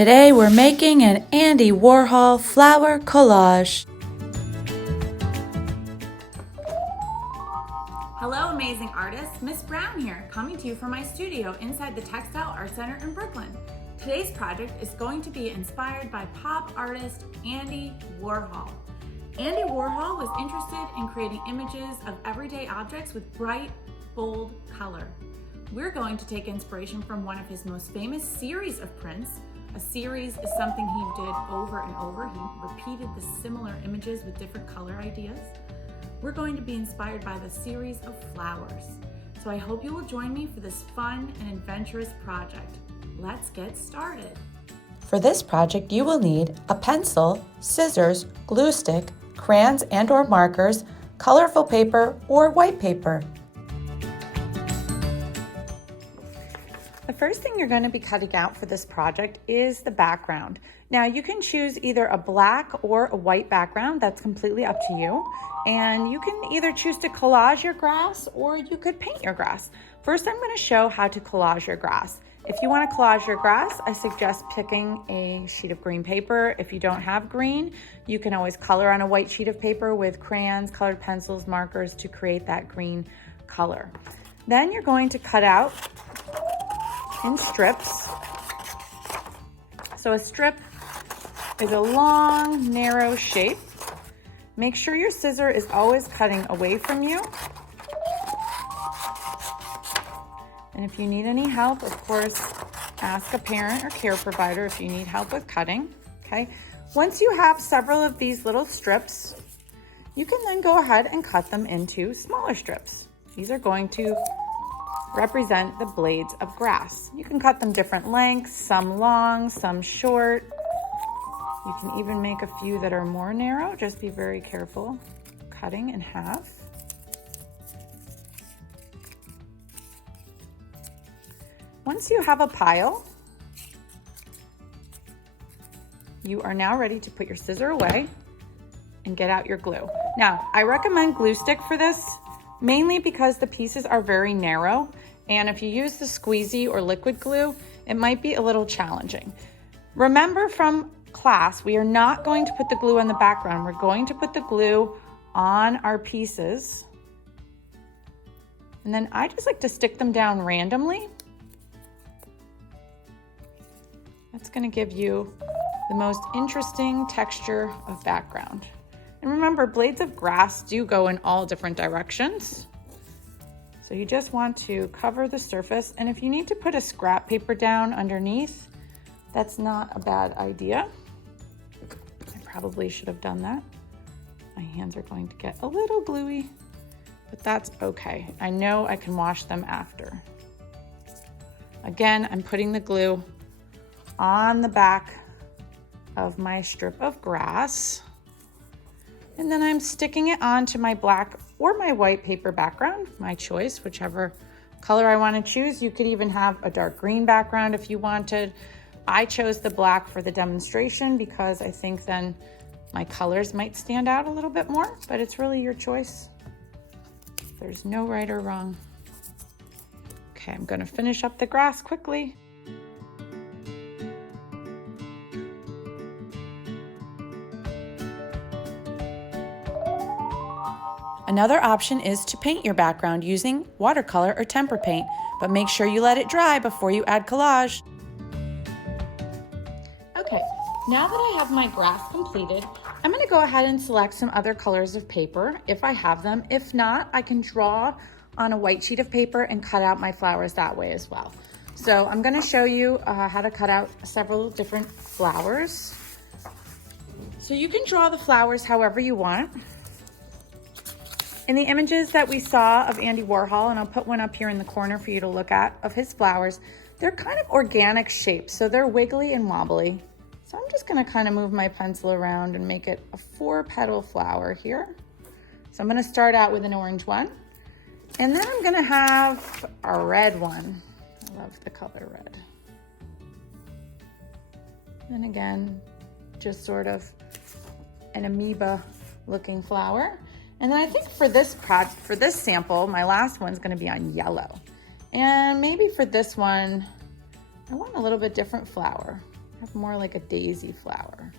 Today we're making an Andy Warhol flower collage. Hello amazing artists, Miss Brown here, coming to you from my studio inside the Textile Art Center in Brooklyn. Today's project is going to be inspired by pop artist Andy Warhol. Andy Warhol was interested in creating images of everyday objects with bright, bold color. We're going to take inspiration from one of his most famous series of prints. A series is something he did over and over. He repeated the similar images with different color ideas. We're going to be inspired by the series of flowers. So I hope you will join me for this fun and adventurous project. Let's get started. For this project, you will need a pencil, scissors, glue stick, crayons and/or markers, colorful paper, or white paper. The first thing you're going to be cutting out for this project is the background. Now you can choose either a black or a white background. That's completely up to you. And you can either choose to collage your grass or you could paint your grass. First, I'm going to show how to collage your grass. If you want to collage your grass, I suggest picking a sheet of green paper. If you don't have green, you can always color on a white sheet of paper with crayons, colored pencils, markers to create that green color. Then you're going to cut out in strips. So a strip is a long, narrow shape. Make sure your scissor is always cutting away from you. And if you need any help, of course, ask a parent or care provider if you need help with cutting, okay? Once you have several of these little strips, you can then go ahead and cut them into smaller strips. These are going to represent the blades of grass. You can cut them different lengths, some long, some short. You can even make a few that are more narrow. Just be very careful cutting in half. Once you have a pile, you are now ready to put your scissor away and get out your glue. Now, I recommend glue stick for this, mainly because the pieces are very narrow, and if you use the squeezy or liquid glue, it might be a little challenging. Remember from class, we are not going to put the glue on the background. We're going to put the glue on our pieces. And then I just like to stick them down randomly. That's going to give you the most interesting texture of background. And remember, blades of grass do go in all different directions. So you just want to cover the surface. And if you need to put a scrap paper down underneath, that's not a bad idea. I probably should have done that. My hands are going to get a little gluey, but that's okay. I know I can wash them after. Again, I'm putting the glue on the back of my strip of grass. And then I'm sticking it onto my black or my white paper background, my choice, whichever color I want to choose. You could even have a dark green background if you wanted. I chose the black for the demonstration because I think then my colors might stand out a little bit more, but it's really your choice. There's no right or wrong. Okay, I'm going to finish up the grass quickly. Another option is to paint your background using watercolor or tempera paint, but make sure you let it dry before you add collage. Okay, now that I have my grass completed, I'm going to go ahead and select some other colors of paper if I have them. If not, I can draw on a white sheet of paper and cut out my flowers that way as well. So I'm going to show you how to cut out several different flowers. So you can draw the flowers however you want. In the images that we saw of Andy Warhol, and I'll put one up here in the corner for you to look at, of his flowers, they're kind of organic shapes, so they're wiggly and wobbly. So I'm just gonna kind of move my pencil around and make it a 4-petal flower here. So I'm gonna start out with an orange one, and then I'm gonna have a red one. I love the color red. And again, just sort of an amoeba looking flower. And then I think for this sample, my last one's gonna be on yellow. And maybe for this one, I want a little bit different flower. have more like a daisy flower.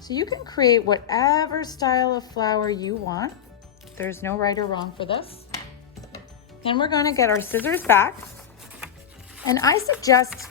So you can create whatever style of flower you want. There's no right or wrong for this. Then we're going to get our scissors back. And I suggest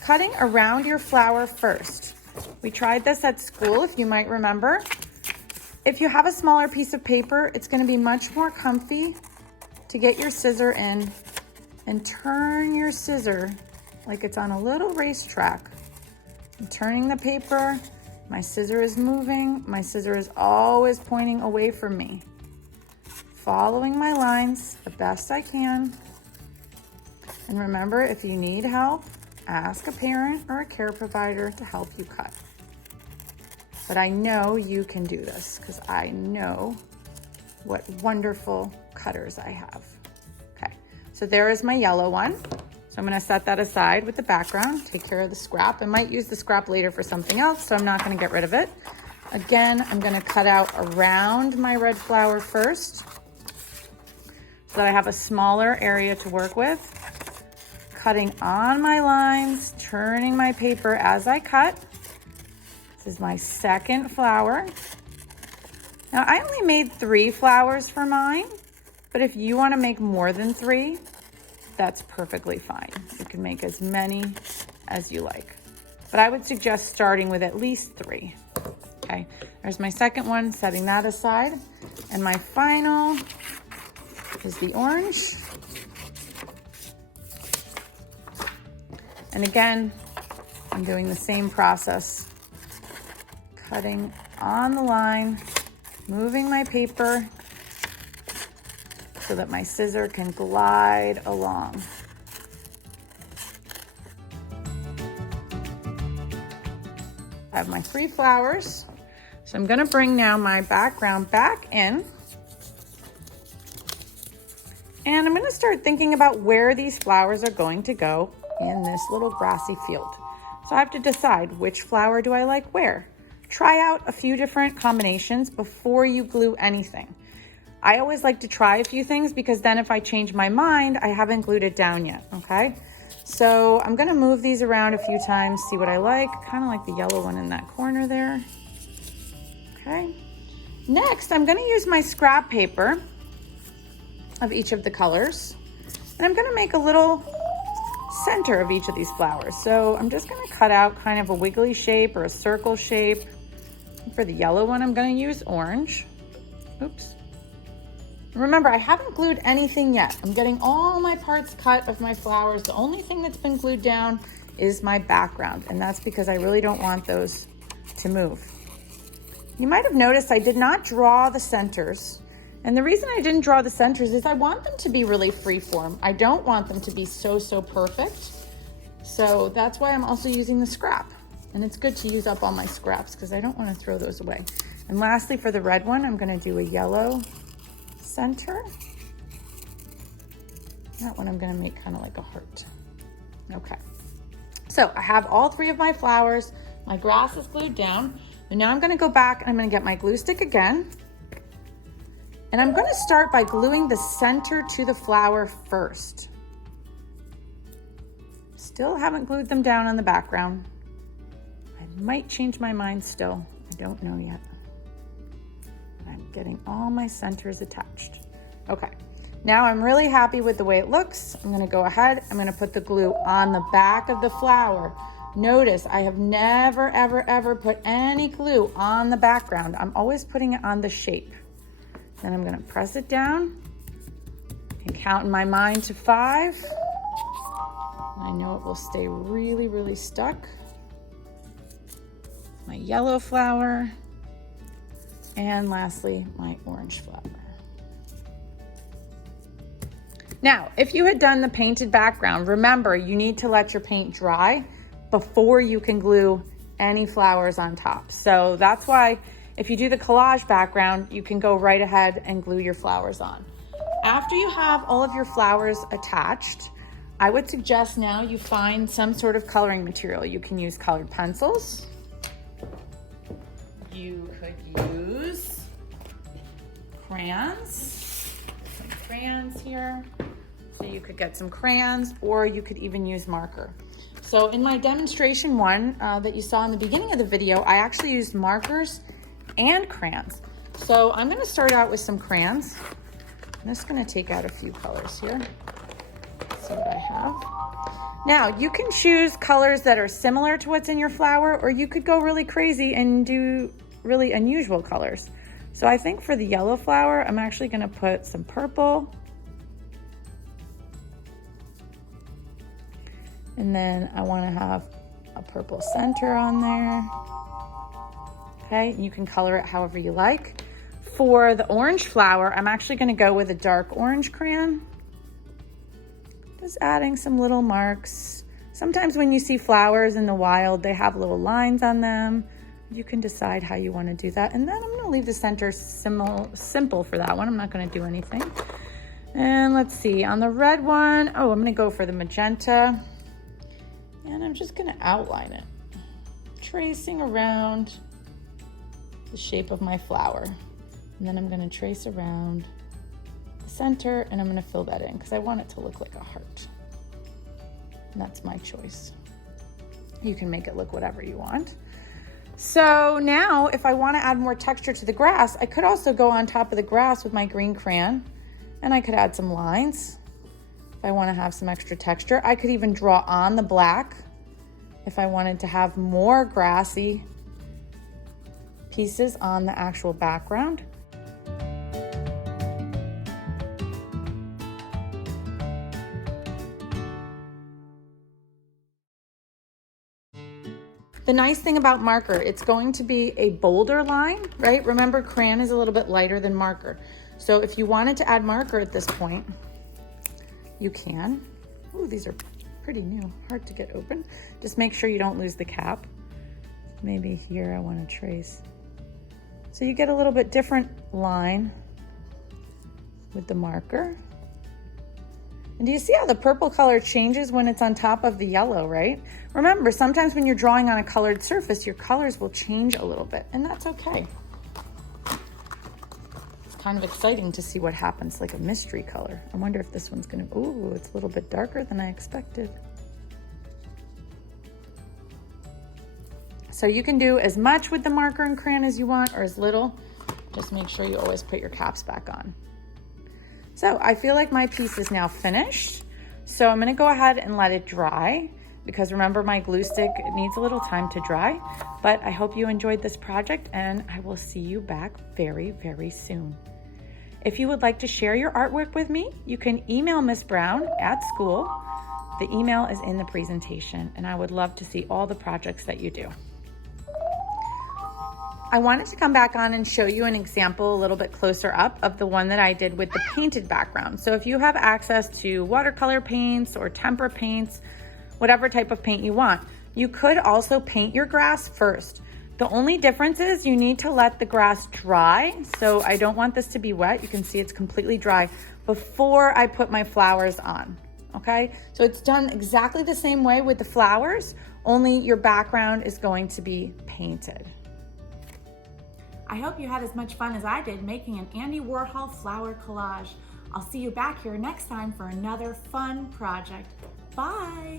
cutting around your flower first. We tried this at school, if you might remember. If you have a smaller piece of paper, it's going to be much more comfy to get your scissor in and turn your scissor like it's on a little racetrack. I'm turning the paper, my scissor is moving, my scissor is always pointing away from me. Following my lines the best I can. And remember, if you need help, ask a parent or a care provider to help you cut. But I know you can do this because I know what wonderful cutters I have. Okay, so there is my yellow one. So I'm going to set that aside with the background, take care of the scrap. I might use the scrap later for something else, so I'm not going to get rid of it. Again, I'm going to cut out around my red flower first so that I have a smaller area to work with. Cutting on my lines, turning my paper as I cut. This is my second flower. Now I only made 3 flowers for mine, but if you want to make more than 3, that's perfectly fine. You can make as many as you like, but I would suggest starting with at least 3. Okay, there's my second one, setting that aside. And my final is the orange. And again, I'm doing the same process. Cutting on the line, moving my paper so that my scissor can glide along. I have my 3 flowers. So I'm gonna bring now my background back in. And I'm gonna start thinking about where these flowers are going to go in this little grassy field. So I have to decide which flower do I like where. Try out a few different combinations before you glue anything. I always like to try a few things because then if I change my mind, I haven't glued it down yet, okay? So I'm gonna move these around a few times, see what I like. Kind of like the yellow one in that corner there. Okay. Next, I'm gonna use my scrap paper of each of the colors. And I'm gonna make a little center of each of these flowers. So I'm just gonna cut out kind of a wiggly shape or a circle shape. For the yellow one, I'm gonna use orange. Oops. Remember, I haven't glued anything yet. I'm getting all my parts cut of my flowers. The only thing that's been glued down is my background, and that's because I really don't want those to move. You might have noticed I did not draw the centers. And the reason I didn't draw the centers is I want them to be really freeform. I don't want them to be so perfect. So that's why I'm also using the scrap. And it's good to use up all my scraps because I don't want to throw those away. And lastly, for the red one, I'm going to do a yellow center. That one I'm going to make kind of like a heart. Okay. So I have all 3 of my flowers. My grass is glued down. And now I'm going to go back and I'm going to get my glue stick again. And I'm going to start by gluing the center to the flower first. Still haven't glued them down on the background. I might change my mind still. I don't know yet. I'm getting all my centers attached. Okay, now I'm really happy with the way it looks. I'm gonna go ahead, I'm gonna put the glue on the back of the flower. Notice I have never, ever put any glue on the background. I'm always putting it on the shape. Then I'm gonna press it down and count in my mind to 5. I know it will stay really stuck. My yellow flower, and lastly, my orange flower. Now, if you had done the painted background, remember you need to let your paint dry before you can glue any flowers on top. So that's why if you do the collage background, you can go right ahead and glue your flowers on. After you have all of your flowers attached, I would suggest now you find some sort of coloring material. You can use colored pencils. You could use crayons. Some crayons here. So you could get some crayons or you could even use marker. So in my demonstration one that you saw in the beginning of the video, I actually used markers and crayons. So I'm gonna start out with some crayons. I'm just gonna take out a few colors here. Let's see what I have. Now, you can choose colors that are similar to what's in your flower, or you could go really crazy and do really unusual colors. So I think for the yellow flower, I'm actually gonna put some purple. And then I wanna have a purple center on there. Okay, you can color it however you like. For the orange flower, I'm actually gonna go with a dark orange crayon. Just adding some little marks. Sometimes when you see flowers in the wild, they have little lines on them. You can decide how you wanna do that. And then I'm gonna leave the center simple for that one. I'm not gonna do anything. And let's see, on the red one, I'm gonna go for the magenta. And I'm just gonna outline it, tracing around the shape of my flower. And then I'm gonna trace around the center and I'm gonna fill that in because I want it to look like a heart. And that's my choice. You can make it look whatever you want. So now if I wanna add more texture to the grass, I could also go on top of the grass with my green crayon and I could add some lines if I wanna have some extra texture. I could even draw on the black if I wanted to have more grassy pieces on the actual background. The nice thing about marker, it's going to be a bolder line, right? Remember, crayon is a little bit lighter than marker. So if you wanted to add marker at this point, you can. Ooh, these are pretty new, hard to get open. Just make sure you don't lose the cap. Maybe here I want to trace. So you get a little bit different line with the marker. And do you see how the purple color changes when it's on top of the yellow, right? Remember, sometimes when you're drawing on a colored surface, your colors will change a little bit, and that's okay. It's kind of exciting to see what happens, like a mystery color. I wonder if this one's gonna, ooh, it's a little bit darker than I expected. So you can do as much with the marker and crayon as you want, or as little. Just make sure you always put your caps back on. So I feel like my piece is now finished. So I'm gonna go ahead and let it dry because remember my glue stick, it needs a little time to dry, but I hope you enjoyed this project and I will see you back very, very soon. If you would like to share your artwork with me, you can email Miss Brown at school. The email is in the presentation and I would love to see all the projects that you do. I wanted to come back on and show you an example a little bit closer up of the one that I did with the painted background. So if you have access to watercolor paints or tempera paints, whatever type of paint you want, you could also paint your grass first. The only difference is you need to let the grass dry. So I don't want this to be wet. You can see it's completely dry before I put my flowers on, okay? So it's done exactly the same way with the flowers, only your background is going to be painted. I hope you had as much fun as I did making an Andy Warhol flower collage. I'll see you back here next time for another fun project. Bye!